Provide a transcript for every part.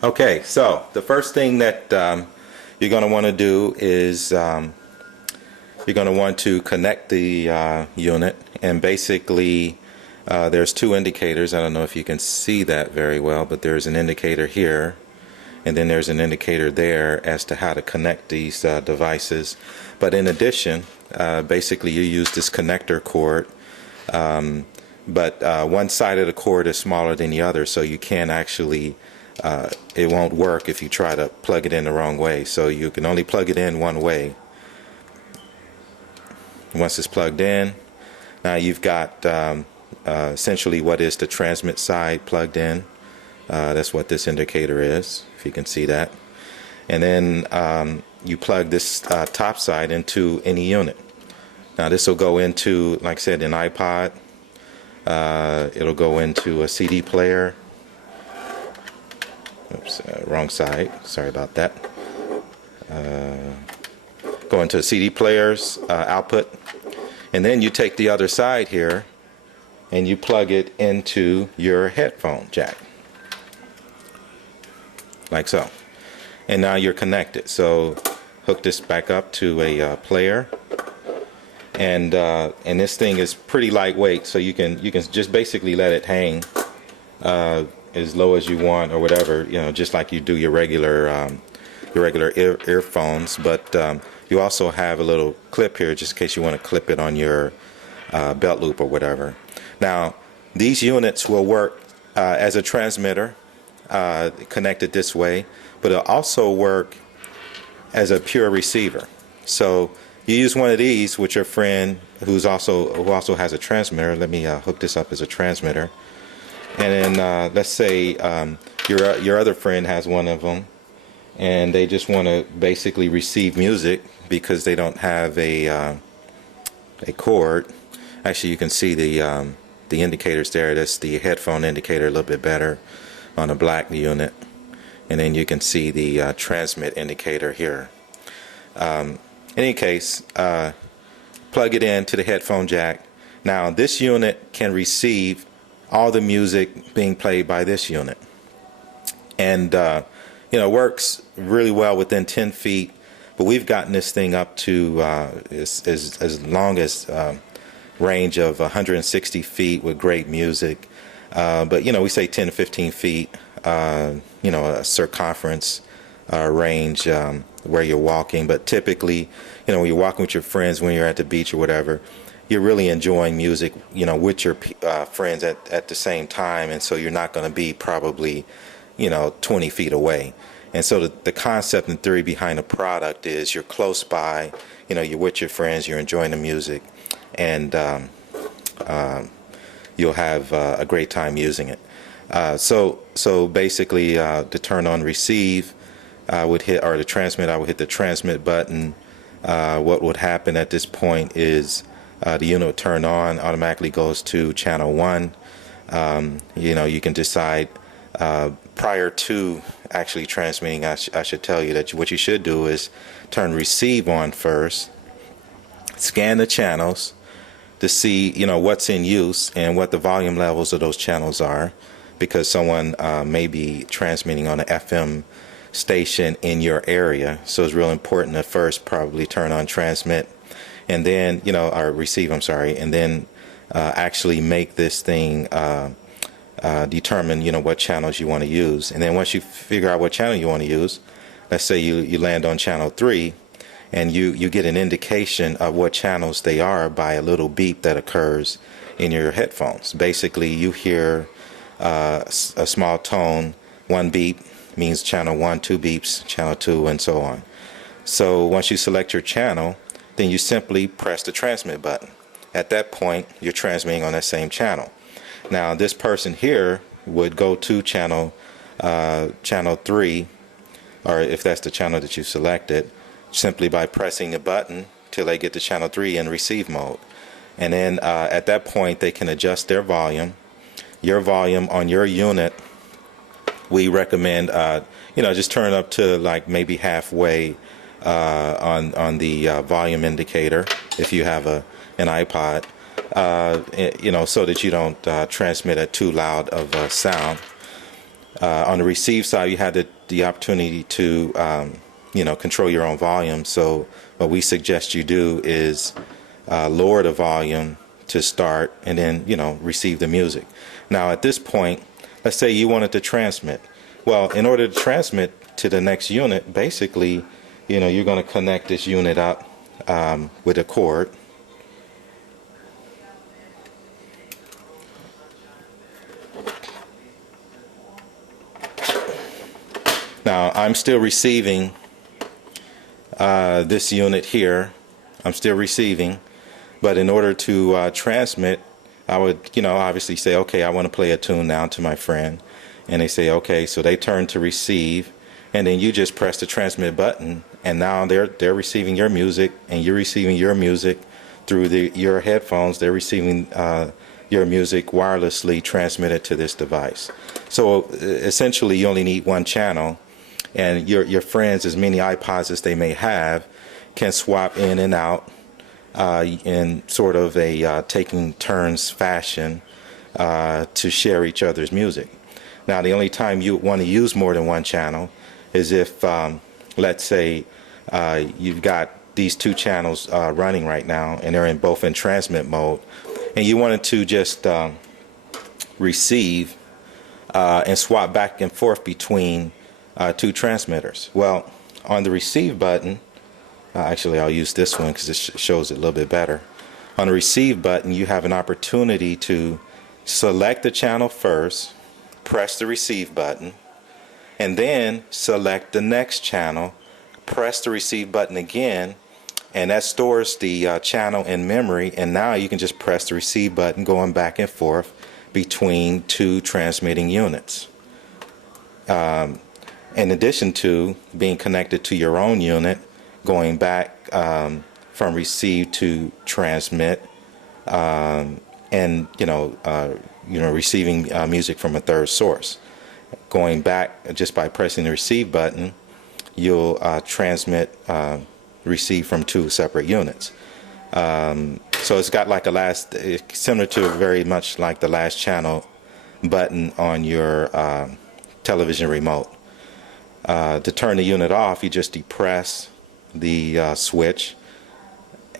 Okay, so the first thing that you're going to want to do is you're going to want to connect the unit, and basically there's two indicators. I don't know if you can see that very well, but there's an indicator here, and then there's an indicator there as to how to connect these devices. But in addition, basically you use this connector cord, but one side of the cord is smaller than the other, so you can't actually it won't work if you try to plug it in the wrong way. So you can only plug it in one way. Once it's plugged in, now you've got essentially what is the transmit side plugged in. That's what this indicator is, if you can see that. And then you plug this top side into any unit. Now this will go into, like I said, an iPod. It'll go into a CD player. Oops, wrong side. Sorry about that. Go into a CD player's output, and then you take the other side here and you plug it into your headphone jack, like so. And now you're connected. So hook this back up to a player, and this thing is pretty lightweight, so you can just basically let it hang as low as you want or whatever, just like you do your regular earphones. But you also have a little clip here just in case you want to clip it on your belt loop or whatever. Now these units will work as a transmitter connected this way, but it'll also work as a pure receiver. So you use one of these with your friend who also has a transmitter. Let me hook this up as a transmitter. And then let's say your other friend has one of them, and they just want to basically receive music because they don't have a cord. Actually, you can see the indicators there. That's the headphone indicator a little bit better on a black unit, and then you can see the transmit indicator here. In any case, plug it in to the headphone jack. Now this unit can receive all the music being played by this unit, and works really well within 10 feet. But we've gotten this thing up to as long as range of 160 feet with great music. But we say 10 to 15 feet. A circumference range where you're walking. But typically, when you're walking with your friends, when you're at the beach or whatever, you're really enjoying music, with your friends at the same time, and so you're not going to be probably, 20 feet away. And so the concept and theory behind the product is you're close by, you're with your friends, you're enjoying the music, and you'll have a great time using it. So basically, to turn on receive, I would hit, or to transmit, I would hit the transmit button. What would happen at this point is the unit will turn on, automatically goes to channel 1. You can decide prior to actually transmitting, I should tell you that what you should do is turn receive on first, scan the channels to see what's in use and what the volume levels of those channels are, because someone may be transmitting on an FM station in your area. So it's real important to first probably turn on transmit, and then or receive, I'm sorry, and then actually make this thing determine what channels you want to use. And then once you figure out what channel you want to use, let's say you land on channel 3, and you get an indication of what channels they are by a little beep that occurs in your headphones. Basically, you hear a small tone, 1 beep means channel 1, 2 beeps, channel 2, and so on. So once you select your channel, then you simply press the transmit button. At that point, you're transmitting on that same channel. Now this person here would go to channel 3, or if that's the channel that you selected, simply by pressing a button till they get to channel 3 in receive mode. And then at that point they can adjust their volume. Your volume on your unit, we recommend just turn up to like maybe halfway on the volume indicator if you have an iPod, so that you don't transmit at too loud of a sound. On the receive side, you had the opportunity to control your own volume. So what we suggest you do is lower the volume to start, and then receive the music. Now at this point, let's say you wanted to transmit. Well, in order to transmit to the next unit, basically, you're going to connect this unit up with a cord. Now I'm still receiving this unit here. I'm still receiving, but in order to transmit, I would obviously say, okay, I want to play a tune now to my friend, and they say okay, so they turn to receive, and then you just press the transmit button, and now they're receiving your music, and you're receiving your music through your headphones. They're receiving your music wirelessly transmitted to this device. So essentially you only need one channel, and your friends, as many iPods as they may have, can swap in and out in sort of a taking turns fashion to share each other's music. Now the only time you want to use more than one channel is if let's say you've got these two channels running right now, and they're both in transmit mode, and you wanted to just receive and swap back and forth between two transmitters. Well, on the receive button, actually I'll use this one because it shows it a little bit better. On the receive button, you have an opportunity to select the channel first, press the receive button, and then select the next channel, press the receive button again, and that stores the channel in memory, and now you can just press the receive button going back and forth between two transmitting units. In addition to being connected to your own unit, going back from receive to transmit, and receiving music from a third source. Going back just by pressing the receive button, you'll transmit receive from two separate units. So it's got like it's similar to very much like the last channel button on your television remote. To turn the unit off, you just depress the switch,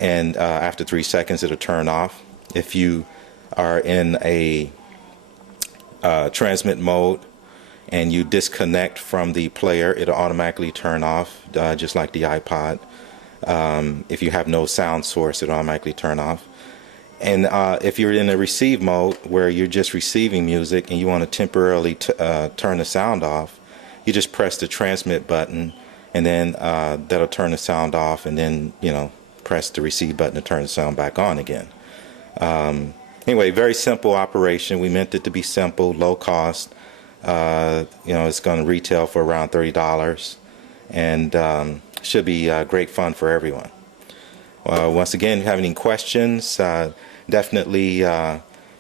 and after 3 seconds it'll turn off. If you are in a transmit mode and you disconnect from the player, it'll automatically turn off, just like the iPod. If you have no sound source, it'll automatically turn off. And if you're in a receive mode where you're just receiving music and you want to temporarily turn the sound off, you just press the transmit button, and then that'll turn the sound off, and then press the receive button to turn the sound back on again. Anyway, very simple operation. We meant it to be simple, low cost. It's going to retail for around $30, and should be great fun for everyone. Once again, if you have any questions, definitely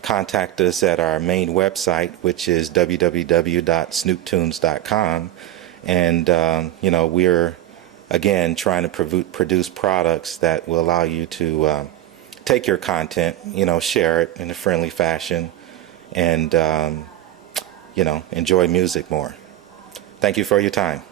contact us at our main website, which is www.snooptunes.com. And we're again trying to produce products that will allow you to take your content, share it in a friendly fashion, and enjoy music more. Thank you for your time.